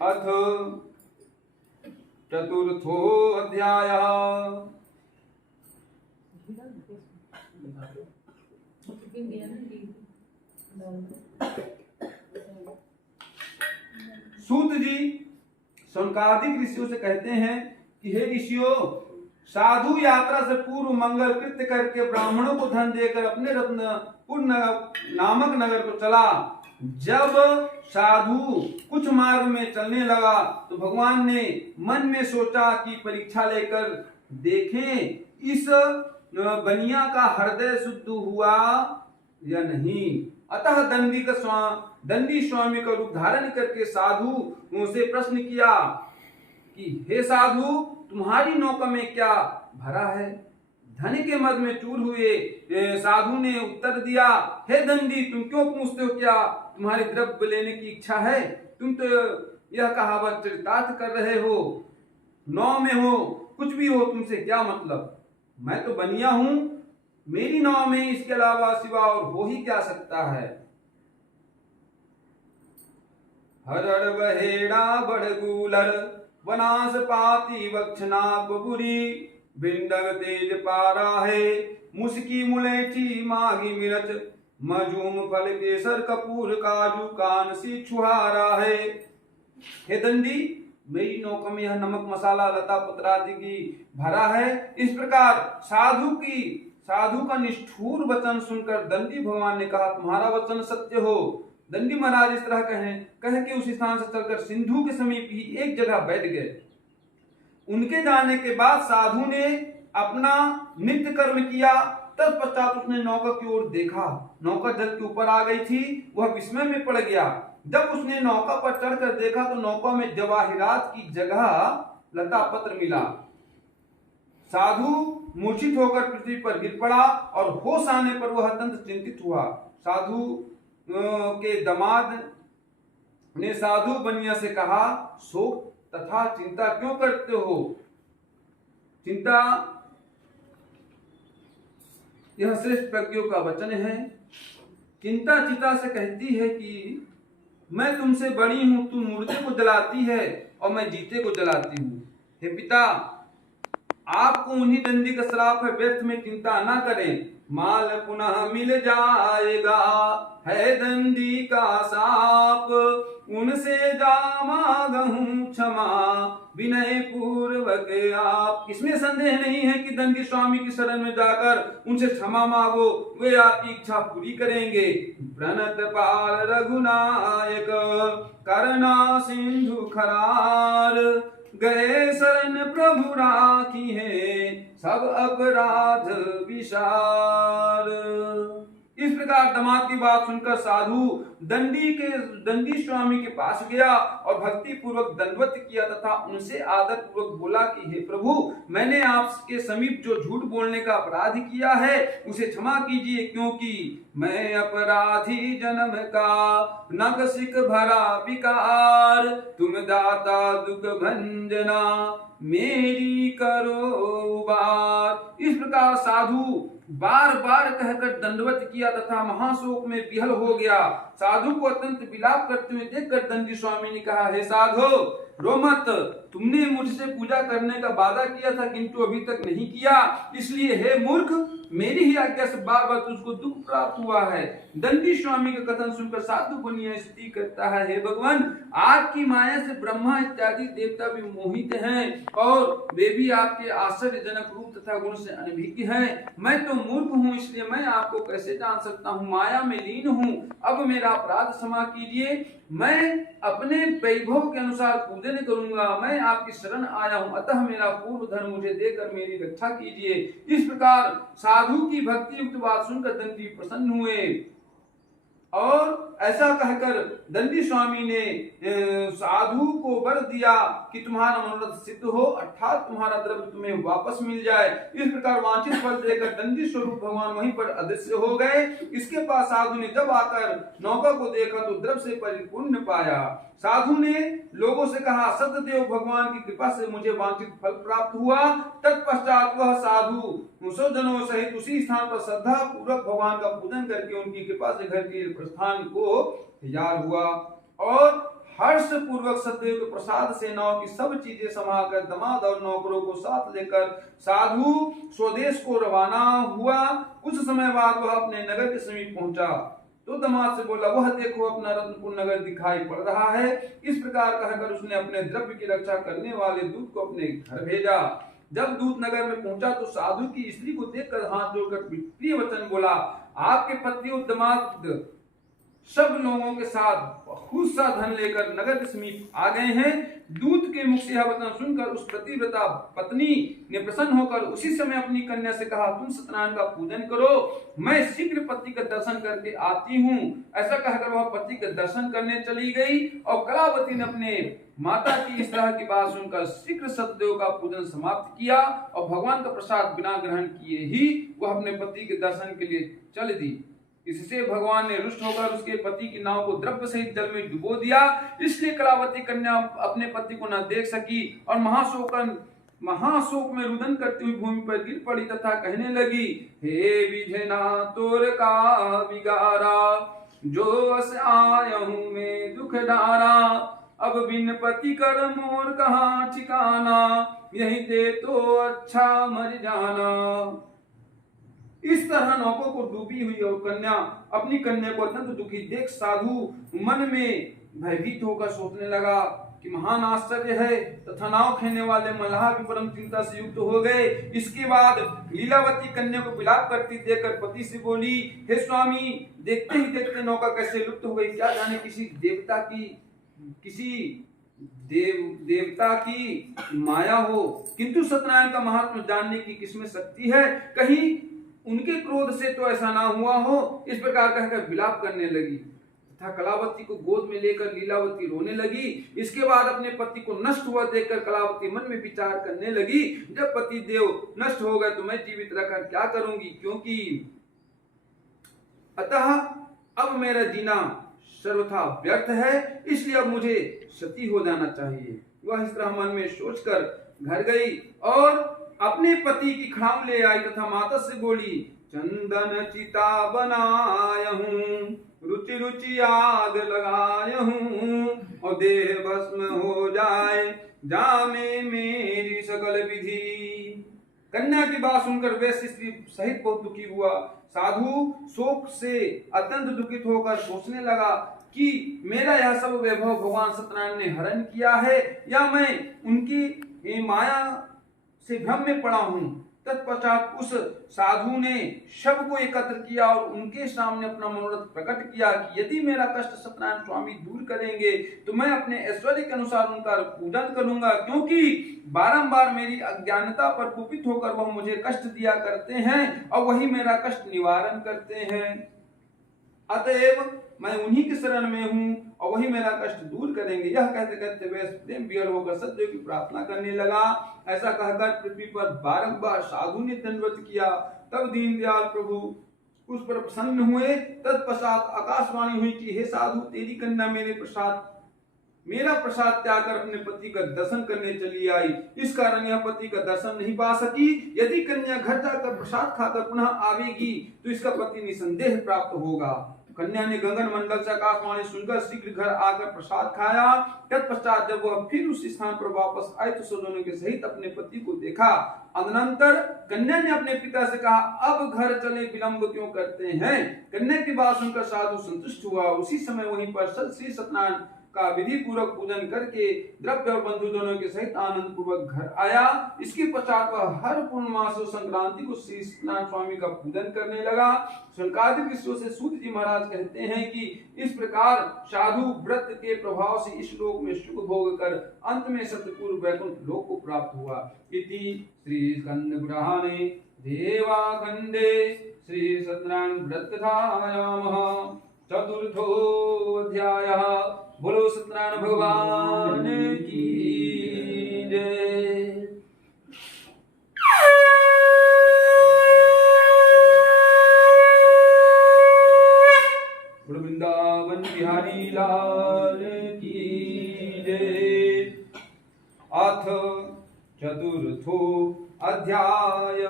अथ चतुर्थोऽध्यायः। सूत जी शौनकादिक ऋषियों से कहते हैं कि हे ऋषियों, साधु यात्रा से पूर्व मंगल कृत्य करके ब्राह्मणों को धन देकर अपने रत्नपुर नामक नगर को चला। जब साधु कुछ मार्ग में चलने लगा तो भगवान ने मन में सोचा कि परीक्षा लेकर देखें इस बनिया का हृदय शुद्ध हुआ या नहीं। अतः दंडी स्वामी का रूप धारण करके साधु से प्रश्न किया कि हे साधु, तुम्हारी नौका में क्या भरा है? धन के मद में चूर हुए साधु ने उत्तर दिया, हे दंडी, तुम क्यों पूछते हो? क्या तुम्हारी द्रव्य लेने की इच्छा है? तुम तो यह कहावत चरितार्थ कर रहे हो, नौ में हो, कुछ भी हो, तुमसे क्या मतलब? मैं तो बनिया हूं, मेरी नाव में इसके अलावा सिवा और हो ही क्या सकता है। हरड़ बहेड़ा बड़गूलर वनास पाती वक्षना बबुरी बिंदग तेज पारा है मुस्की मुलेठी मागी मिर्च मजूम फल केसर कपूर काजू कान सी छुहारा है। हे दंडी, मेरी नौका में यह नमक मसाला लता पत्र आदि की भरा है। इस प्रकार साधु का निष्ठुर वचन सुनकर दंडी भगवान ने कहा, तुम्हारा वचन सत्य हो। दंडी महाराज इस तरह कह के उस स्थान से चलकर सिंधु के समीप ही एक जगह बैठ गए। उनके जाने के बाद साधु ने अपना नित्य कर्म किया। तत्पश्चात उसने नौका की ओर देखा। नौका जल के ऊपर आ गई थी। वह विस्मय में पड़ गया। जब उसने नौका पर चढ़कर देखा तो नौका में जवाहिरात की जगह लता पत्र मिला। साधु मूर्छित होकर पृथ्वी पर गिर पड़ा और होश आने पर वह अत्यंत चिंतित हुआ। साधु के दामाद ने साधु बनिया से कहा, शोक तथा चिंता क्यों करते हो? चिंता, यह श्रेष्ठ प्रज्ञों का वचन है। चिंता चिता से कहती है कि मैं तुमसे बड़ी हूं, तुम मुर्दे को जलाती है और मैं जीते को जलाती हूं। हे पिता, आपको उन्हीं दंडी का श्राप है, व्यर्थ में चिंता ना करें, माल पुनः मिल जाएगा। है दंडी का साप उनसे जा मांगहूं क्षमा विनय पूर्वक आप। इसमें संदेह नहीं है कि दंडी स्वामी की शरण में जाकर उनसे क्षमा मांगो, वे आपकी इच्छा पूरी करेंगे। प्रणत पाल रघुनायक करना सिंधु खरार गए शरण प्रभु राखी है सब अपराध विसार। इस प्रकार दामाद की बात सुनकर साधु दंडी स्वामी के पास गया और भक्ति पूर्वक दंडवत किया तथा उनसे आदर पूर्वक बोला कि हे प्रभु, मैंने आपके समीप जो झूठ बोलने का अपराध किया है उसे क्षमा कीजिए, क्योंकि मैं अपराधी जन्म का नगसिक भरा विकार। तुम दाता दुख भंजना मेरी करो उबार। इस प्रकार साधु बार बार कहकर दंडवत किया तथा महाशोक में विहल हो गया। साधु को अत्यंत विलाप करते हुए देखकर दंडी स्वामी ने कहा, हे साधु, रो मत, तुमने मुझसे पूजा करने का वादा किया था किंतु अभी तक नहीं किया, इसलिए हे मूर्ख, मेरी ही आज्ञा से बार बार तुझको दुख प्राप्त हुआ है। दंडी स्वामी का कथन सुनकर साधु बनिया स्तुति करता है, हे भगवान, आपकी माया से ब्रह्मा इत्यादि देवता भी मोहित हैं और वे भी आपके आश्चर्यजनक रूप तथा गुण से अनभिज्ञ हैं। मैं तो मूर्ख हूँ, इसलिए मैं आपको कैसे जान सकता हूँ, माया में लीन हूँ। अब मेरा अपराध क्षमा कीजिए, मैं अपने वैभव के अनुसार पूजन करूंगा। मैं आपकी शरण आया हूं, अतः मेरा पूर्व धर्म मुझे देकर मेरी रक्षा कीजिए। इस प्रकार साधु की भक्ति युक्त बात सुनकर दंडी प्रसन्न हुए और ऐसा कहकर दंडी स्वामी ने साधु को वर दिया कि तुम्हारा मनोरथ सिद्ध हो, अर्थात तुम्हारा द्रव्य तुम्हें वापस मिल जाए। इस प्रकार वांछित फल देकर दंडी स्वरूप भगवान वहीं पर अदृश्य हो गए। इसके बाद साधु ने जब आकर नौका को देखा तो द्रव्य से परिपूर्ण पाया। साधु ने लोगों से कहा, सत्यदेव भगवान की कृपा से मुझे वांछित फल प्राप्त हुआ। तत्पश्चात वह साधु जनों सहित उसी स्थान पर श्रद्धा पूर्वक भगवान का पूजन करके उनकी कृपा से घर के प्रस्थान को तैयार हुआ और हर्ष पूर्वक सतदेव के प्रसाद से नाव की सब चीजें संभालकर दामाद और नौकरों को साथ लेकर साधु स्वदेश को रवाना हुआ। कुछ समय बाद वह अपने नगर के समीप पहुंचा तो दामाद से बोला, वह देखो अपना रत्नपुर नगर दिखाई पड़ रहा है। इस प्रकार कहकर उसने अपने द्रव्य की रक्षा करने वाले दूत को अपने घर भेजा। जब दूत नगर में पहुंचा तो साधु की स्त्री को देखकर हाथ जोड़कर प्रिय वचन बोला, आपके पति और दामाद सब लोगों के साथ बहुत सा धन लेकर नगर के समीप आ गए हैं। दूत के मुख से यह वचन सुनकर उस पतिव्रता पत्नी ने प्रसन्न होकर उसी समय अपनी कन्या से कहा, तुम सत्यनारायण का पूजन करो, मैं शीघ्र पति का दर्शन करके आती हूँ। ऐसा कहकर वह पति का दर्शन करने चली गई और कलावती ने अपने माता की इस तरह की बात सुनकर शीघ्र सत्यदेव का पूजन समाप्त किया और भगवान का प्रसाद बिना ग्रहण किए ही वह अपने पति के दर्शन के लिए चल दी। इससे भगवान ने रुष्ट होकर उसके पति की नाव को द्रव्य सहित जल में डुबो दिया। इसलिए कलावती कन्या अपने पति को न देख सकी और महाशोक में रुदन करती हुई भूमि पर गिर पड़ी तथा कहने लगी, हे विजना तोर का बिगारा, जो अस आयहूं में दुख डारा, अब बिन पति कर मोर कहाँ ठिकाना, यही दे तो अच्छा मर जाना। इस तरह नौकों को डूबी हुई और कन्या अपनी कन्या को अत्यंत दुखी देख साधु मन में भयभीत होकर सोचने लगा कि महान आश्चर्य है तथा नाव खेने वाले मल्लाह भी परम चिंता से युक्त हो गए। इसके बाद लीलावती कन्या को विलाप करती देखकर पति से बोली, हे स्वामी, देखते ही देखते नौका कैसे लुप्त हो गई, क्या जाने किसी देवता की माया हो। किंतु सत्यनारायण का महात्मा जानने की किसमें शक्ति है, कहीं उनके क्रोध से तो ऐसा ना हुआ हो। इस प्रकार कहकर विलाप करने लगी तथा कलावती को गोद में लेकर लीलावती रोने लगी। इसके बाद अपने पति को नष्ट हुआ देखकर कलावती मन में विचार करने लगी, जब पति देव नष्ट हो गए तो मैं जीवित रहकर क्या करूंगी, क्योंकि अतः अब मेरा जीना सर्वथा व्यर्थ है, इसलिए अब मुझे सती हो जाना चाहिए। वह इस तरह मन में सोचकर घर गई और अपने पति की खड़ाऊ ले आई तथा माता से बोली, चंदन चिता बनायहूं, रुचि रुचि आग लगायहूं, और देह भस्म हो जाए जामे मेरी सकल विधि। कन्या की बात सुनकर वैश्य स्त्री सहित बहुत दुखी हुआ। साधु शोक से अत्यंत दुखित होकर सोचने लगा कि मेरा यह सब वैभव भगवान सत्यनारायण ने हरण किया है या मैं उनकी माया से भ्रम में पड़ा हूं। तत्पश्चात उस साधु ने सबको एकत्र किया और उनके सामने अपना मनोरथ प्रकट किया कि यदि मेरा कष्ट सत्यनारायण स्वामी दूर करेंगे तो मैं अपने ऐश्वर्य के अनुसार उनका पूजन करूंगा, क्योंकि बारंबार मेरी अज्ञानता पर कुपित होकर वह मुझे कष्ट दिया करते हैं और वही मेरा कष्ट निवारण करते हैं। अतएव मैं उन्हीं के शरण में हूँ और वही मेरा कष्ट दूर करेंगे। यह कहते कहते वह प्रेम विहर होकर सत्यदेव की प्रार्थना करने लगा। ऐसा कहकर पृथ्वी पर बारंबार साधु ने दंडवत किया। तब दीनदयाल प्रभु उस पर प्रसन्न हुए। तत्पश्चात आकाशवाणी हुई कि हे साधु, तेरी कन्या मेरा प्रसाद त्याग कर अपने पति का दर्शन करने चली आई। इस कारण यह पति का दर्शन नहीं पा सकी। यदि कन्या घर जाकर प्रसाद खाकर पुनः आवेगी तो इसका पति निसंदेह प्राप्त होगा। कन्या ने गगन मंडल से आकाशवाणी सुनकर शीघ्र घर आकर प्रसाद खाया। तत्पश्चात जब वह फिर उस स्थान पर वापस आए तो स्वजनों के सहित अपने पति को देखा। अनंतर कन्या ने अपने पिता से कहा, अब घर चले, विलंब क्यों करते हैं। कन्या की बात सुनकर साधु संतुष्ट हुआ। उसी समय वहीं पर श्री सत्यनारायण का विधि पूर्वक पूजन करके द्रव्य और बंधु दोनों के सहित आनंद पूर्वक घर आया। इसके पश्चात वह हर पूर्णमास और संक्रांति को श्री सत्यनारायण स्वामी का पूजन करने लगा। शंकादिक विषयों से सूत जी महाराज कहते हैं कि इस प्रकार साधु व्रत के प्रभाव से इस लोक में सुख भोग कर अंत में सतपुर वैकुंठ लोक को प्राप्त हुआ। इति श्री स्कंद पुराणे देवाखंडे श्री सत्यनारायण व्रत कथायाम चतुर्थोऽध्यायः। बोलो सत्यनारायण भगवान की जय। वृंदावन बिहारी लाल की जय। अथ चतुर्थो अध्याय।